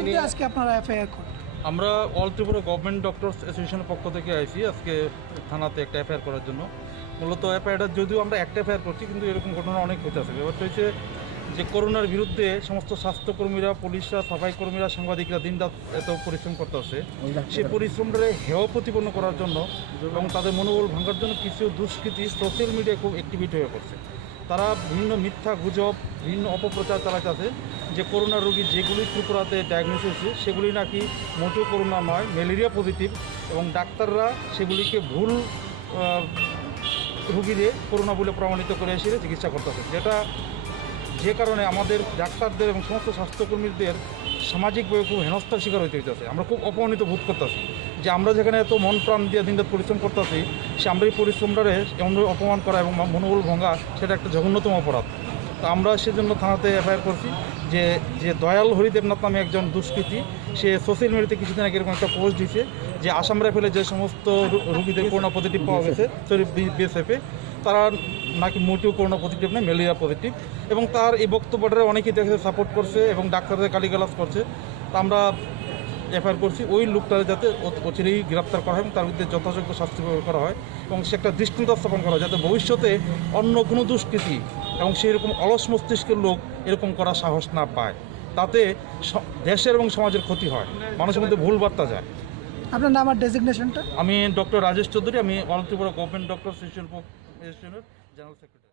বিরুদ্ধে আজকে আপনারা এফআইআর করেন? আমরা অল ত্রিপুরা গভর্নমেন্ট ডক্টরস অ্যাসোসিয়েশনের পক্ষ থেকে আইছি আজকে থানাতে একটা এফআইআর করার জন্য। মূলত এফআইআরটা যদিও আমরা একটা এফআইআর করছি, কিন্তু এরকম ঘটনা অনেক হইতেছে। ব্যাপারটা হচ্ছে যে করোনার বিরুদ্ধে সমস্ত স্বাস্থ্যকর্মীরা, পুলিশরা, সাফাই কর্মীরা, সাংবাদিকরা দিনরাত এত পরিশ্রম করতেছে। সেই পরিশ্রমটা হেয় প্রতিপন্ন করার জন্য এবং তাদের মনোবল ভাঙার জন্য কিছু দুষ্কৃতী সোশ্যাল মিডিয়ায় খুব অ্যাক্টিভিটি হয়ে পড়ছে। তারা বিভিন্ন মিথ্যা গুজব, বিভিন্ন অপপ্রচার চালাইতেছে যে করোনা রোগী যেগুলি ত্রিপুরাতে ডায়াগনোস হয়েছে সেগুলি নাকি মোটেও করোনা নয়, ম্যালেরিয়া পজিটিভ, এবং ডাক্তাররা সেগুলিকে ভুল রোগীদের করোনা বলে প্রমাণিত করে এসে চিকিৎসা করতেছে, যে কারণে আমাদের ডাক্তারদের এবং সমস্ত স্বাস্থ্যকর্মীদের সামাজিকভাবে খুব হেনস্থার শিকার হইতে হইতেছে। আমরা খুব অপমানিত বোধ করতেছি যে আমরা যেখানে এত মন প্রাণ দিয়ে দিনরাত পরিশ্রম করতেছি, সে আমরা এই পরিশ্রমটারে এমনভাবে অপমান করা এবং মনোবল ভঙ্গা, সেটা একটা জঘন্যতম অপরাধ। তো আমরা সেজন্য থানাতে এফআইআর করছি যে দয়াল হরিদেবনাথ নামে একজন দুষ্কৃতী, সে সোশ্যাল মিডিয়াতে কিছুদিন আগে এরকম একটা পোস্ট দিয়েছে যে আসাম রাইফেলে যে সমস্ত রোগীদের করোনা পজিটিভ পাওয়া গেছে, বিএসএফে, তারা নাকি মোটেও করোনা পজিটিভ নয়, ম্যালেরিয়া পজিটিভ। এবং তার এই বক্তব্যটা অনেকেই দেখে সাপোর্ট করছে এবং ডাক্তারদের গালিগালাজ করছে। তা আমরা এফআইআর করছি ওই লোকটাকে যাতে অচিরেই গ্রেপ্তার করা হয় এবং তার বিরুদ্ধে যথাযোগ্য শাস্তি প্রয়োগ করা হয় এবং সে একটা দৃষ্টান্ত স্থাপন করা হয় যাতে ভবিষ্যতে অন্য কোনো দুষ্কৃতী এবং সেই রকম অলস মস্তিষ্কের লোক এরকম করার সাহস না পায়। তাতে দেশের এবং সমাজের ক্ষতি হয়, মানুষের মধ্যে ভুল বার্তা যায়। আপনার নাম আর ডেজিগনেশনটা? আমি ডক্টর রাজেশ চৌধুরী, আমি অল ত্রিপুরা গভর্নমেন্ট ডক্টর অ্যাসোসিয়েশনের জেনারেল সেক্রেটারি।